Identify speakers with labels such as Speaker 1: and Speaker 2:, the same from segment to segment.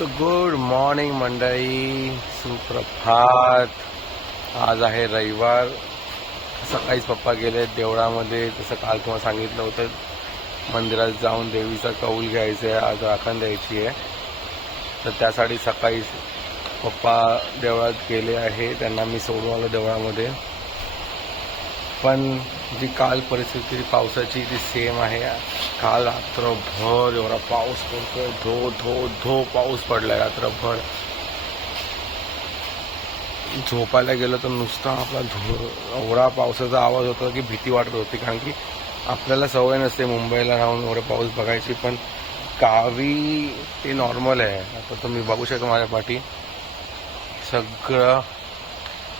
Speaker 1: So good morning मंडळी. सुप्रभात. आज आहे रविवार. सकाळीच पप्पा गेले देवळामध्ये. जसं काल तुम्हाला सांगितलं होतं मंदिरात जाऊन देवीचा कौल घ्यायचं आहे आज राखण द्यायची आहे. तर त्यासाठी सकाळी पप्पा देवळात गेले आहे. त्यांना मी सोडून आलो देवळामध्ये. पण जी काल परिस्थिती पावसाची ती सेम आहे काल रात्रभर एवढा पाऊस पडतोय धो धो धो पाऊस पडलाय रात्रभर. झोपायला गेलो तर नुसता आपला धो एवढा पावसाचा आवाज होता की भीती वाटत होती कारण की आपल्याला सवय नसते मुंबईला राहून एवढं पाऊस बघायची पण गावी ते नॉर्मल आहे. आता तुम्ही बघू शकता माझ्या पाठी. सगळं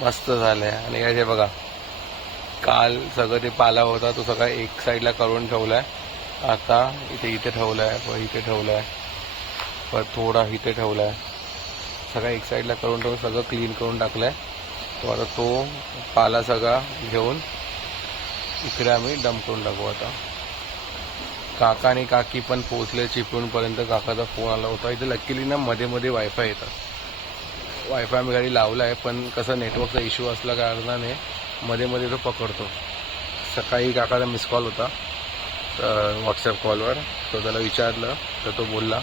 Speaker 1: मस्त झालंय. आणि काय ते बघा काल सगळं ते पाला होता तो सगळा एक साईडला करून ठेवलाय. आता इथे इथे ठेवलाय व इथे ठेवलाय परत थोडा इथे ठेवलाय. सगळा एक साईडला करून ठेवून सगळं क्लीन करून टाकलाय. तो आता तो पाला सगळा घेऊन इकडे आम्ही डंप करून टाकू आता. काका आणि काकी पण पोहोचले चिपळूणपर्यंत. काकाचा फोन आला होता. इथे लकीली ना मध्ये मध्ये वायफाय येतात. वायफाय आम्ही गाडी लावला आहे पण कसं नेटवर्कचा इश्यू असल्या कारणाने मध्ये मध्ये तो पकडतो. सकाळी काकाचा मिस कॉल होता व्हॉट्सअप कॉलवर तो त्याला विचारलं तर तो बोलला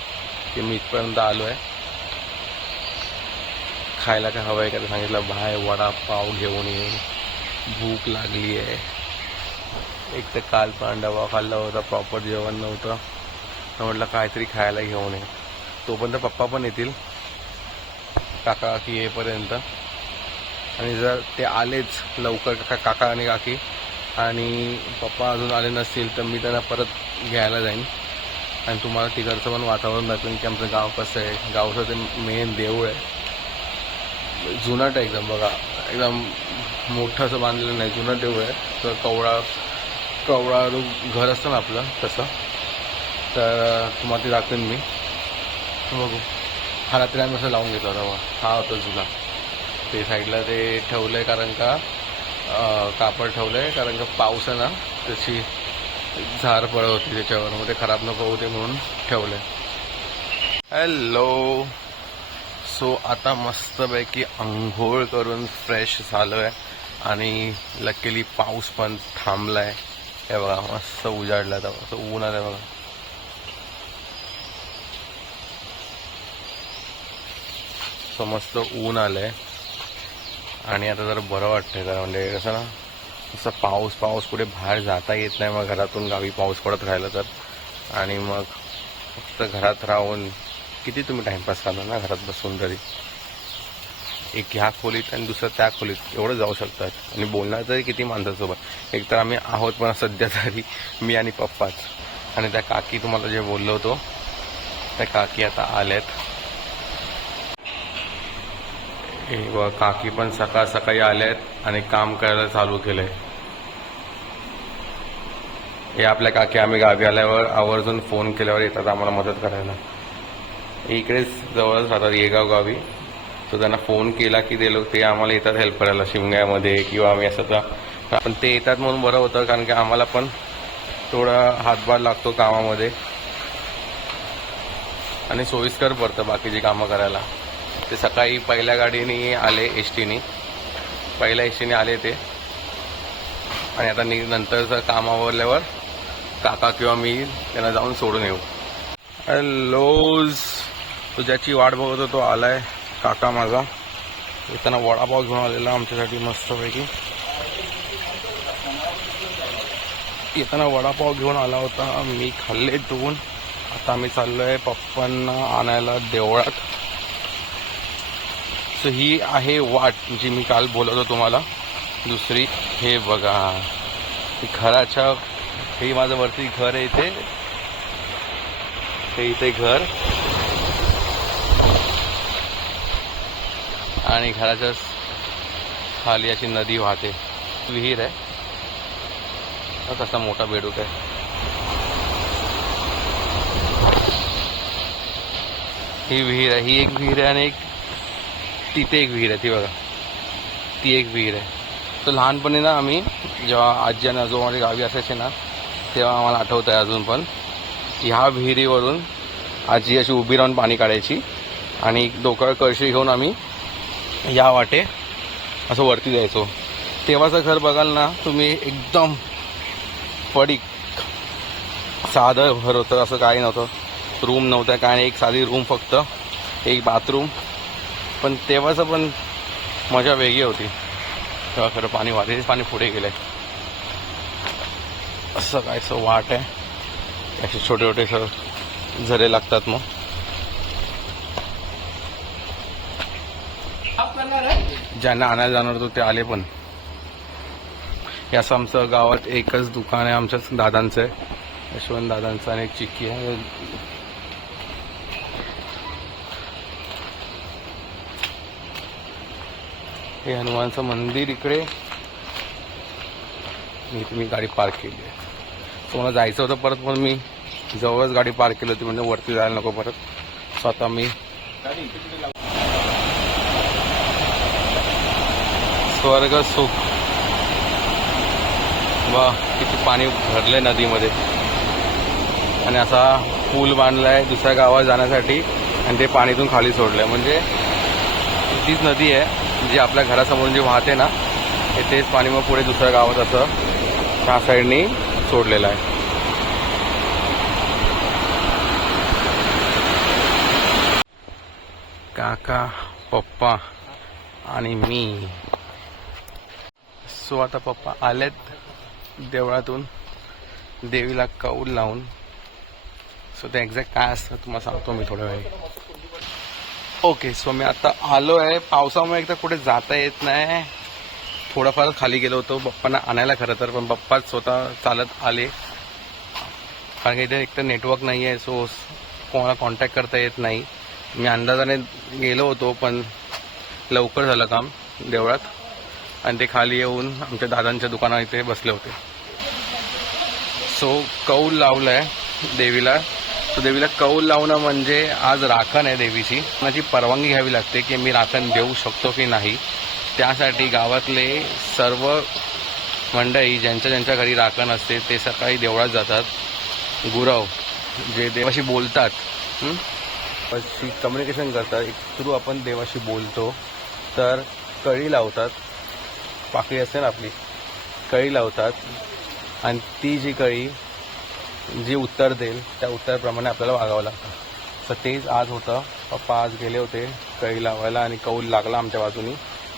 Speaker 1: की मी इथपर्यंत आलो आहे खायला काय हवं आहे का सांगितलं बाय वडापाव घेऊन ये. भूक लागली आहे. एक तर काल पण डबा खाल्ला होता प्रॉपर जेवण नव्हतं. तर म्हटलं काहीतरी खायला घेऊन ये. तोपर्यंत पप्पा पण येतील. काका की येईपर्यंत. आणि जर ते आलेच लवकर काका काका आणि काकी आणि पप्पा अजून आले नसतील तर मी त्यांना परत घ्यायला जाईन. आणि तुम्हाला तिकडचं पण वातावरण दाखवेन की आमचं गाव कसं आहे. गावचं ते मेन देऊळ आहे. जुनाट आहे एकदम बघा. एकदम मोठं असं बांधलेलं नाही. जुनं देऊळ आहे. तर कवळा कवळा घर असतं ना आपलं तसं. तर तुम्हाला ते दाखवेन मी. बघू. हा रात्री आम्ही असं लावून घेतो होता हा होता जुना. ते साईडला ते ठेवलं आहे कारण का कापड ठेवलं आहे कारण का पाऊस आहे ना त्याची झार पडत होती त्याच्यावर मग ते खराब नको होते म्हणून ठेवलं आहे हॅलो सो आता मस्तपैकी आंघोळ करून फ्रेश झालो आहे आणि लकीली पाऊस पण थांबला आहे हे बघा मस्त उजाडला आता असं ऊन आलं बघा. सो मस्त ऊन आलंय. आणि आता जरा बरं वाटतंय जरा म्हणजे कसं ना असं पाऊस पाऊस कुठे बाहेर जाता येत नाही मग घरातून गावी पाऊस पडत राहिला तर. आणि मग फक्त घरात राहून किती तुम्ही टाइमपास करणार ना घरात बसून तरी? एक ह्या खोलीत आणि दुसरं त्या खोलीत एवढं जाऊ शकतात. आणि बोलणार तरी किती माणसासोबत. एक तर आम्ही आहोत पण सध्या तरी मी आणि पप्पाच. आणि त्या काकी तुम्हाला जे बोललो होतो त्या काकी आता आल्यात. व काकी पण सकाळ सकाळी आल्यात आणि काम करायला चालू केलंय. हे आपल्या काकी आम्ही गावी आल्यावर आवर्जून फोन केल्यावर येतात आम्हाला मदत करायला. इकडेच जवळच राहतात येगाव गावी. तर त्यांना फोन केला की ते लोक ते आम्हाला येतात हेल्प करायला शिमग्यामध्ये किंवा आम्ही असं तर पण ते येतात म्हणून बरं होतं कारण की आम्हाला पण थोडा हातभार लागतो कामामध्ये. आणि सोयीस्कर पडतं बाकीची कामं करायला. ते सकाळी पहिल्या गाडीने आले एस टीने पहिल्या एस टीने आले ते. आणि आता नि नंतरचं काम आवरल्यावर काका किंवा मी त्यांना जाऊन सोडून येऊ. लोज तो ज्याची वाट बघतो तो आलाय काका माझा. येताना वडापाव घेऊन आलेला आमच्यासाठी मस्तपैकी. येताना वडापाव घेऊन आला होता मी खाल्ले दोन आता आम्ही चाललोय पप्पांना आणायला देवळात. सो ही आहे वाट जी मी काल बोलत होतो तुम्हाला. दुसरी हे बघा. घराच्या हे माझं वरती घर आहे इथे. हे इथे घर. आणि घराच्या खाली अशी नदी वाहते. विहीर आहे. हा कसा मोठा बेडूक आहे. ही विहीर आहे. ही एक विहीर आहे आणि एक तिथे एक विहीर आहे ती बघा. ती एक विहीर आहे. तर लहानपणी ना आम्ही जेव्हा आजी आणि आजोबामध्ये गावी असायचे ना तेव्हा आम्हाला आठवत आहे अजून पण ह्या विहिरीवरून आजी अशी उभी राहून पाणी काढायची आणि डोक्यावर कळशी घेऊन आम्ही या वाटे असं वरती जायचो. तेव्हाचं घर बघाल ना तुम्ही एकदम पडीक. साधं घर होतं असं काही नव्हतं. रूम नव्हत्या काय एक साधी रूम फक्त एक बाथरूम. पण तेव्हाचं पण मजा वेगळी होती. तेव्हा खरं पाणी वाटेच पाणी पुढे गेलंय. असं काय असं वाट आहे. असे छोटे छोटे सर झरे लागतात मग. ज्यांना आणायला जाणार होतो ते आले पण. याचं असं आमचं गावात एकच दुकान आहे आमच्याच दादांचं आहे. यशवंत दादांचं आणि एक चिक्की आहे. हे हनुमानचं मंदिर इकडे. मी तुम्ही गाडी पार्क केली आहे. सो मला जायचं होतं परत पण मी जवळच गाडी पार्क केली होती म्हणजे वरती जायला नको परत. स्वतः मी स्वर्ग सुख. वा किती पाणी भरलंय नदीमध्ये. आणि असा पूल बांधला आहे दुसऱ्या गावात जाण्यासाठी आणि ते पाणीतून खाली सोडलंय. म्हणजे तीच नदी आहे जी आपल्या घरासमोरून जी वाहते ना हे तेच पाणी मग पुढे दुसऱ्या गावात असं त्या साईडनी सोडलेलं आहे. काका पप्पा आणि मी. सो आता पप्पा आलेत देवळातून देवीला कौल लावून. सो ते एक्झॅक्ट काय असतं तुम्हाला सांगतो मी थोड्या वेळी ओके सो मी आता आलो आहे. पावसामुळे एकदा कुठे जाता येत नाही. थोडाफार खाली गेलो होतो. बाप्पांना आणायला खरं तर पण बाप्पाच स्वतः चालत आले. कारण की इथे एक तर नेटवर्क नाही आहे सो कोणाला कॉन्टॅक्ट करता येत नाही. मी अंदाजाने गेलो होतो पण लवकर झालं काम देवळात. आणि ते खाली येऊन आमच्या दादांच्या दुकानात इथे बसले होते. सो कौल लावलं आहे देवीला. तर देवीला कौल लावणं म्हणजे आज राखण आहे देवीची. माझी परवानगी घ्यावी लागते की मी राखण देऊ शकतो की नाही त्यासाठी गावातले सर्व मंडळी ज्यांच्या ज्यांच्या घरी राखण असते ते सकाळी देवळात जातात. गुरव जे देवाशी बोलतात अशी कम्युनिकेशन करतात. एक थ्रू आपण देवाशी बोलतो तर कळी लावतात. पाकळी असते ना आपली कळी लावतात. आणि ती जी कळी जे उत्तर देईल त्या उत्तराप्रमाणे आपल्याला वागावं लागतं. तर तेच आज होतं. पप्पा आज गेले होते कळी लावायला आणि कौल लागला आमच्या बाजूनी.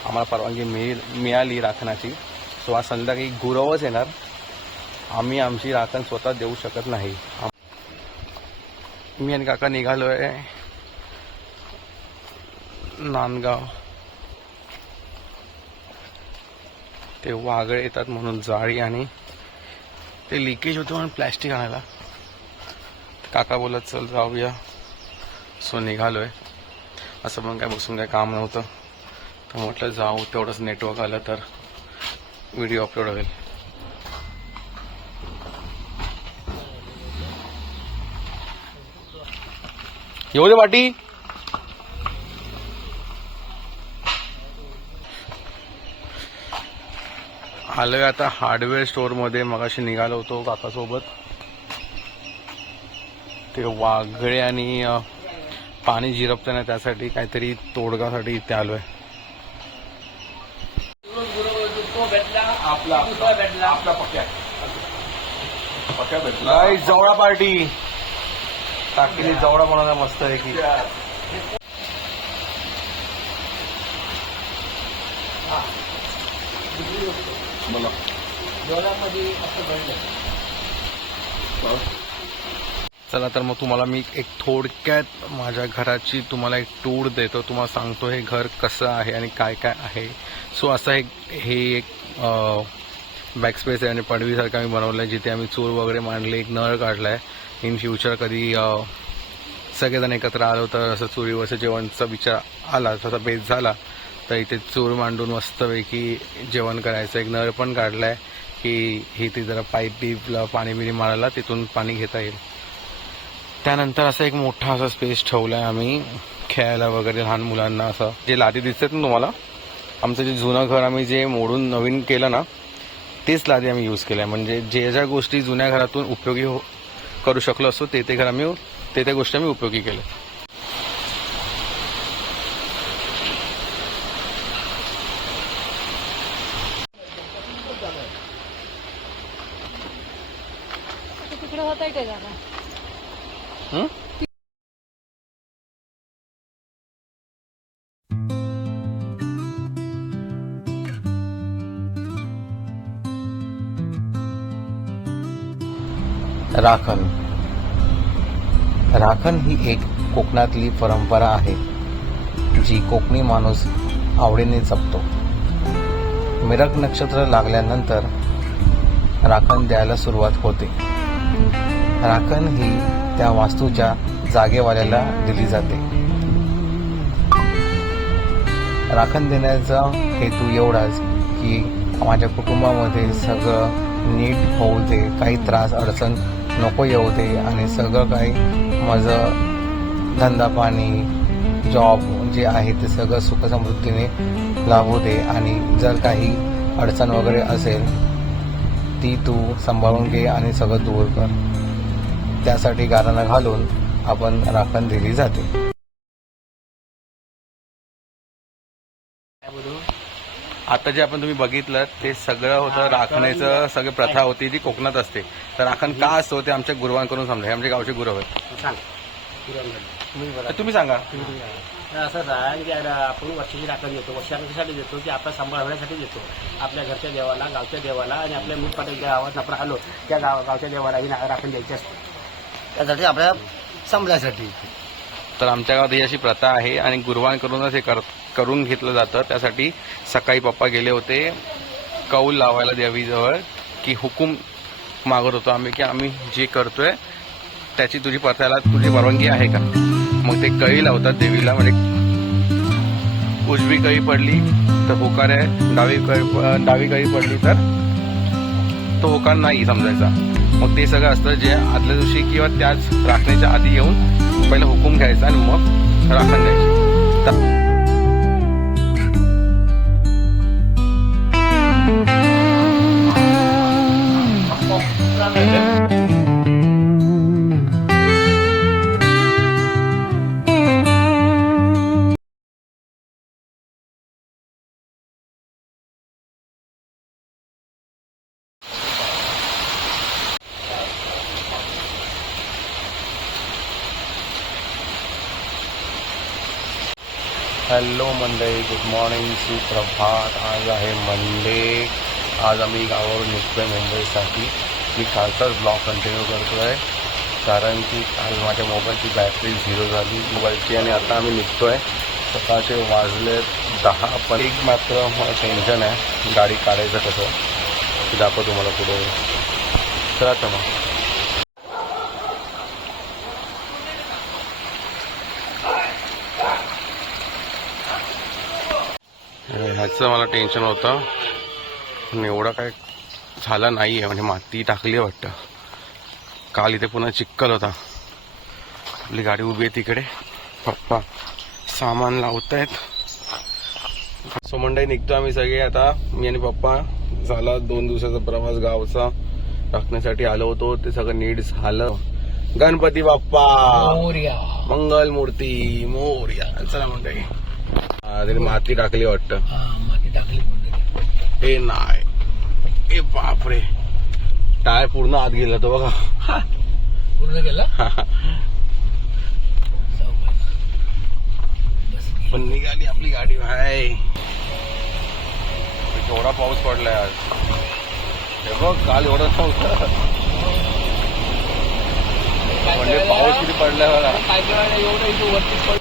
Speaker 1: आम्हाला परवानगी मिळ मिळाली राखणाची सो आज संध्याकाळी गुरवच येणार. आम्ही आमची राखण स्वतः देऊ शकत नाही. मी आणि काका निघालो आहे नांदगाव. ते वाघळ येतात म्हणून जाळी आणि ते लिकेज होतं म्हणून प्लॅस्टिक आणायला. काका बोलत चल जाऊया. सो निघालोय. असं पण काय बसून काय काम नव्हतं. तर म्हटलं जाऊ तेवढंच नेटवर्क आलं तर व्हिडिओ अपलोड होईल. येऊ दे आलोय आता हार्डवेअर स्टोअरमध्ये मगाशी निघालो होतो काकासोबत. ते वाघळे आणि पाणी जिरपतं ना त्यासाठी काहीतरी तोडगासाठी इथे आलोय. जवळा पार्टी टाकीने जवळा बनवला मस्त आहे की. बोला. चला तर मग तुम्हाला मी एक थोडक्यात माझ्या घराची तुम्हाला एक टूर देतो. तुम्हाला सांगतो हे घर कसं आहे आणि काय काय आहे. सो असं एक हे एक बॅक स्पेस आहे आणि पडवीसारखं आम्ही बनवलं आहे जिथे आम्ही चूर वगैरे मांडले एक नळ काढला आहे इन फ्युचर कधी सगळेजण एकत्र आलो तर असं चुरीवरचं जेवणचा विचार आला तसा बेस झाला. तर इथे चूर मांडून मस्तपैकी जेवण करायचं. एक नळ पण काढला आहे की ही ती जरा पाईप बीपला पाणी बिणी मारायला तिथून पाणी घेता येईल. त्यानंतर असं एक मोठा असा स्पेस ठेवलाय आम्ही खेळायला वगैरे लहान मुलांना असं. जे लादी दिसतात ना तुम्हाला आमचं जे जुनं घर आम्ही जे मोडून नवीन केलं ना तेच लादी आम्ही यूज केल्या. म्हणजे जे ज्या गोष्टी जुन्या घरातून उपयोगी हो करू शकलो असतो ते ते घर आम्ही ते त्या गोष्टी आम्ही उपयोगी केल्या. हं? राखण. राखण ही एक कोकणातली परंपरा आहे जी कोकणी माणूस आवडीने जपतो. मिरक नक्षत्र लागल्यानंतर राखण द्यायला सुरुवात होते. राखण ही त्या वास्तूच्या जागेवाल्याला दिली जाते. राखण देण्याचा हेतू एवढाच की माझ्या कुटुंबामध्ये सगळं नीट होऊ दे काही त्रास अडचण नको येऊ दे आणि सगळं काही माझं धंदा पाणी जॉब जे आहे ते सगळं सुखसमृद्धीने लाभू दे आणि जर काही अडचण वगैरे असेल ती तू सांभाळून घे आणि सगळं दूर कर. त्यासाठी गाराणं घालून आपण राखण दिली जाते. आता जे आपण तुम्ही बघितलं ते सगळं होतं राखण्याचं सगळी प्रथा होती जी कोकणात असते. तर राखण का असतो ते आमच्या गुरुवांकडून समजा हे आमचे गावचे गुरु आहेत. तुम्ही सांगा.
Speaker 2: असंच आहे की आपण वर्षाची राखण देतो. वर्षासाठी देतो की आपला सांभाळण्यासाठी देतो. आपल्या घरच्या देवाला गावच्या देवाला आणि आपल्या मुलपाट्या गावात आपण आलो त्या गाव गावच्या देवालाही ना- राखण द्यायची असते. त्यासाठी आपल्या संपल्यासाठी.
Speaker 1: तर आमच्या गावात ही अशी प्रथा आहे आणि गुरुवांकडूनच हे कर करून घेतलं जातं. त्यासाठी सकाळी पप्पा गेले होते. कौल लावायला देवीजवळ की हुकूम मागत होतो आम्ही की आम्ही जे करतोय त्याची तुझी पथायला तुझी परवानगी आहे का? मग ते कळी लावतात देवीला. म्हणजे उजवी कळी पडली तर होकार आहे. डावी कळी डावी कळी पडली तर तो होकार नाही समजायचा. मग ते सगळं असतं जे आदल्या दिवशी किंवा त्याच राखण्याच्या आधी येऊन पहिला हुकूम घ्यायचा आणि मग राखण घ्यायची. तर- हॅलो मंडळी गुड मॉर्निंग सुप्रभात. आज आहे मंडे आज आम्ही गावावरून निघतोय मुंबईसाठी. मी कालचाच ब्लॉग कंटिन्यू करतो आहे कारण की काल माझ्या मोबाईलची बॅटरी झिरो झाली मोबाईलची आणि आता आम्ही निघतोय. सकाळचे वाजले दहा पण एक मात्र मला टेन्शन आहे. गाडी काढायचं कसं? दाखवतो तुम्हाला पुढे. चला तर मग. ह्याचं मला टेन्शन होतं. पण एवढं काय झालं नाही आहे म्हणजे माती टाकली आहे वाटतं. काल इथे पुन्हा चिक्कल होता. आपली गाडी उभी आहे तिकडे. पप्पा सामान लावत आहेत सो निघतो आम्ही सगळे आता. मी आणि पप्पा झाला दोन दिवसाचा प्रवास गावचा. टाकण्यासाठी आलो होतो. ते सगळं नीट झालं. गणपती बाप्पा! मंगल मूर्ती मोर्या. चला मंडई हा, त्याने माती टाकली वाटतं हे नाही ए बापरे टायर पूर्ण आत गेला तो बघा
Speaker 2: पूर्ण गेला
Speaker 1: पण निघाली आपली गाडी भाई केवढा पाऊस पडलाय आज हे बघ काल एवढा नव्हता म्हणजे पाऊस किती पडलाय बघा
Speaker 2: एवढं इथे वरती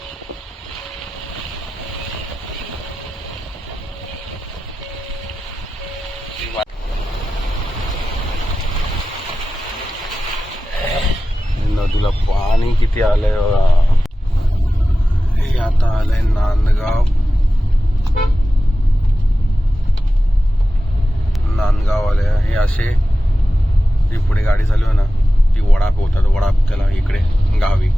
Speaker 1: नदीला पाणी आलंय बघा. हे आता आलंय नांदगाव. नांदगाव आले हे असे जी पुढे गाडी चालू आहे ना ती वडाप होतात. वडाप त्याला इकडे गावी.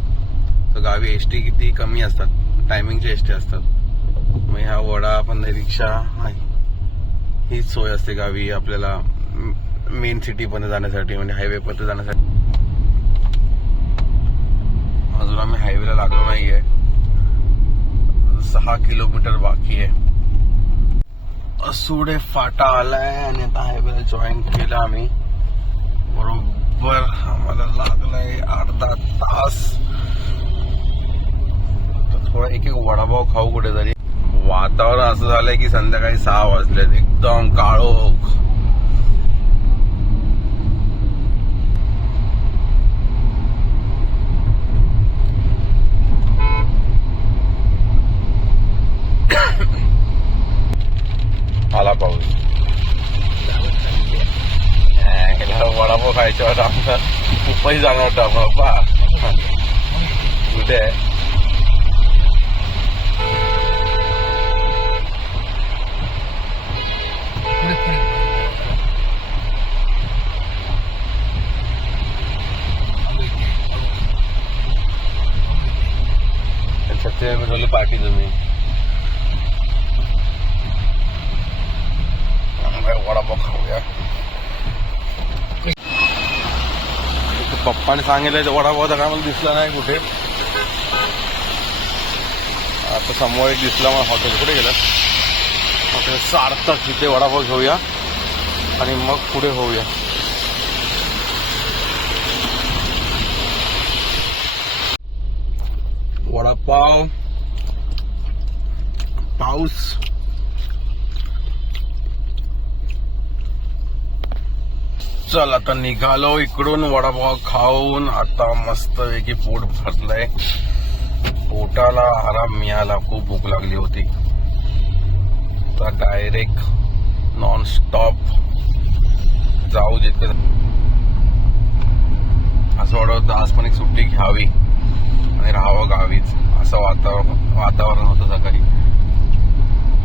Speaker 1: तर गावी एस टी किती कमी असतात. टायमिंगचे एस टी असतात. मग ह्या वडा पण रिक्षा हीच सोय असते गावी आपल्याला. मेन सिटी पण जाण्यासाठी म्हणजे हायवे पण जाण्यासाठी. अजून आम्ही हायवेला लागलो नाहीये. सहा किलोमीटर बाकी आहे. असुडे फाटा आलाय आणि आता हायवेला जॉईन केला आम्ही. बरोबर आम्हाला लागलाय अर्धा तास. थोडा एक एक वडापाव खाऊ कुठेतरी. वातावरण असं झालंय की संध्याकाळी सहा वाजले एकदम काळोख. खायच्या वाटत आमचा खूपही जाणार होता बाबा कुठे आहे? छत्तीस मिनिट पाठी तुम्ही आम्ही वडापाव पप्पाने सांगितलं वडापाव तर काय मला दिसला नाही कुठे? आता समोर एक दिसला मला हॉटेल. कुठे गेलं? हॉटेल सार्थक. तिथे वडापाव घेऊया आणि मग पुढे होऊया. वडापाव पाऊस. चल आता निघालो इकडून वडापाव खाऊन. आता मस्त पैकी पोट भरलंय. पोटाला आराम मिळाला खूप भूक लागली होती. आता डायरेक्ट नॉन स्टॉप जाऊ जितकं असं वाटत होतं आज पण एक सुट्टी घ्यावी आणि राहावं गावीच. असं वातावरण वातावरण होतं सकाळी.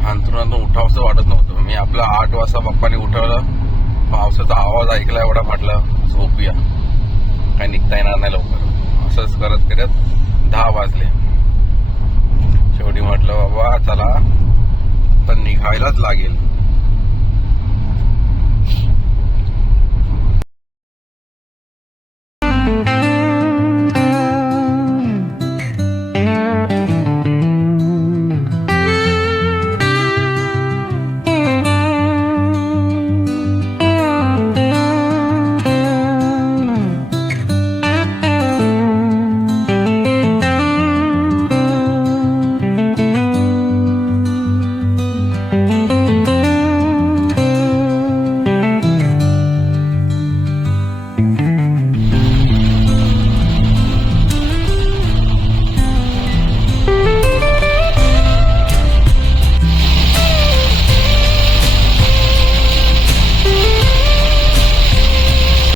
Speaker 1: अंतरुणातून उठावंसं वाटत नव्हतं. मी आपलं आठ वाजता पप्पाने उठवलं. पावसाचा आवाज ऐकला एवढा म्हटलं झोपूया. काही निघता येणार नाही लवकर. असंच करत करत दहा वाजले. शेवटी म्हटलं बाबा चला. तर निघायलाच लागेल.